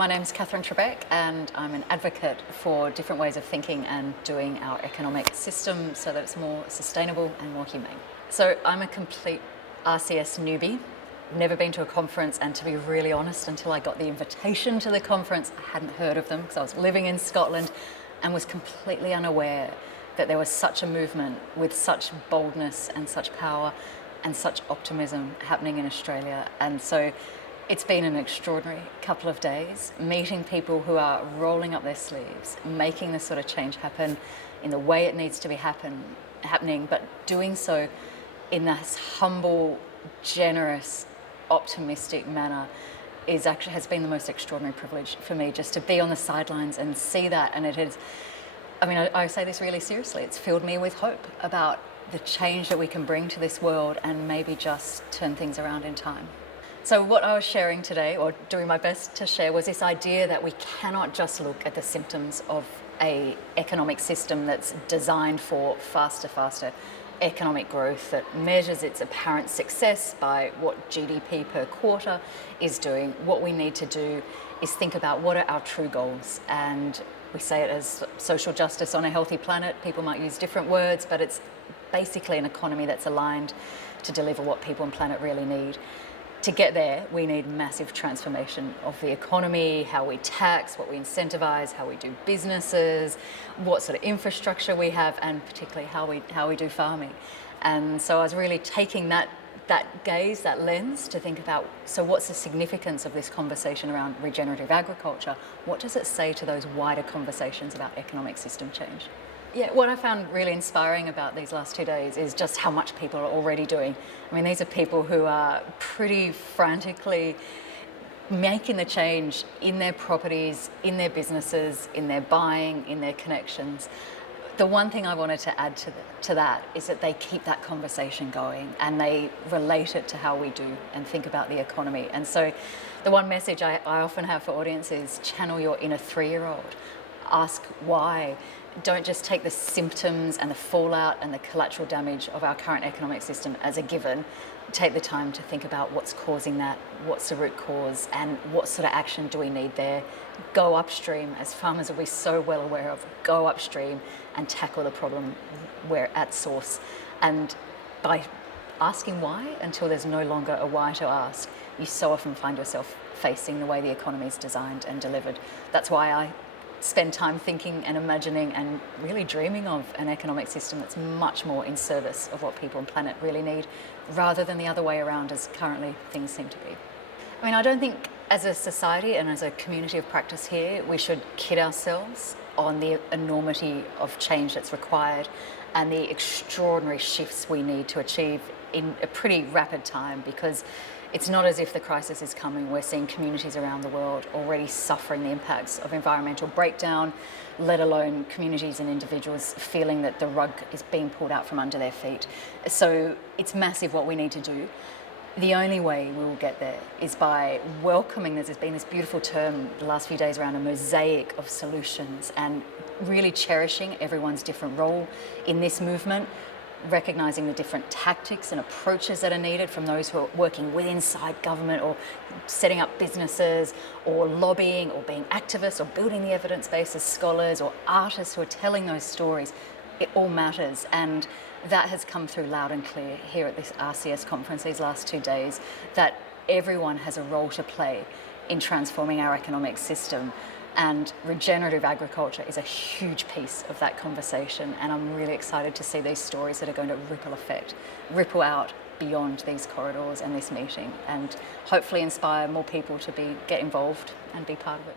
My name's Katherine Trebeck and I'm an advocate for different ways of thinking and doing our economic system so that it's more sustainable and more humane. So I'm a complete RCS newbie. Never been to a conference, and to be really honest, until I got the invitation to the conference, I hadn't heard of them because I was living in Scotland and was completely unaware that there was such a movement with such boldness and such power and such optimism happening in Australia. And so it's been an extraordinary couple of days, meeting people who are rolling up their sleeves, making this sort of change happen in the way it needs to be happening, but doing so in this humble, generous, optimistic manner has been the most extraordinary privilege for me, just to be on the sidelines and see that. And it has, I say this really seriously, it's filled me with hope about the change that we can bring to this world and maybe just turn things around in time. So what I was sharing today, or doing my best to share, was this idea that we cannot just look at the symptoms of an economic system that's designed for faster economic growth, that measures its apparent success by what GDP per quarter is doing. What we need to do is think about what are our true goals. And we say it as social justice on a healthy planet. People might use different words, but it's basically an economy that's aligned to deliver what people and planet really need. To get there, we need massive transformation of the economy, how we tax, what we incentivize, how we do businesses, what sort of infrastructure we have, and particularly how we do farming. And so I was really taking that gaze, that lens, to think about, so what's the significance of this conversation around regenerative agriculture? What does it say to those wider conversations about economic system change? Yeah, what I found really inspiring about these last 2 days is just how much people are already doing. I mean, these are people who are pretty frantically making the change in their properties, in their businesses, in their buying, in their connections. The one thing I wanted to add to that is that they keep that conversation going and they relate it to how we do and think about the economy. And so the one message I often have for audiences is channel your inner 3-year-old. Ask why. Don't just take the symptoms and the fallout and the collateral damage of our current economic system as a given. Take the time to think about what's causing that, what's the root cause, and what sort of action do we need there. Go upstream, as farmers will be so well aware of. Go upstream and tackle the problem where at source. And by asking why until there's no longer a why to ask, you so often find yourself facing the way the economy is designed and delivered. That's why I spend time thinking and imagining and really dreaming of an economic system that's much more in service of what people and planet really need, rather than the other way around as currently things seem to be. I don't think as a society and as a community of practice here, we should kid ourselves on the enormity of change that's required and the extraordinary shifts we need to achieve in a pretty rapid time, because it's not as if the crisis is coming. We're seeing communities around the world already suffering the impacts of environmental breakdown, let alone communities and individuals feeling that the rug is being pulled out from under their feet. So it's massive what we need to do. The only way we will get there is by welcoming, there's been this beautiful term the last few days around a mosaic of solutions, and really cherishing everyone's different role in this movement, recognising the different tactics and approaches that are needed from those who are working inside government or setting up businesses or lobbying or being activists or building the evidence base as scholars or artists who are telling those stories. It all matters, and that has come through loud and clear here at this RCS conference these last 2 days, that everyone has a role to play in transforming our economic system. And regenerative agriculture is a huge piece of that conversation, and I'm really excited to see these stories that are going to ripple out beyond these corridors and this meeting, and hopefully inspire more people to get involved and be part of it.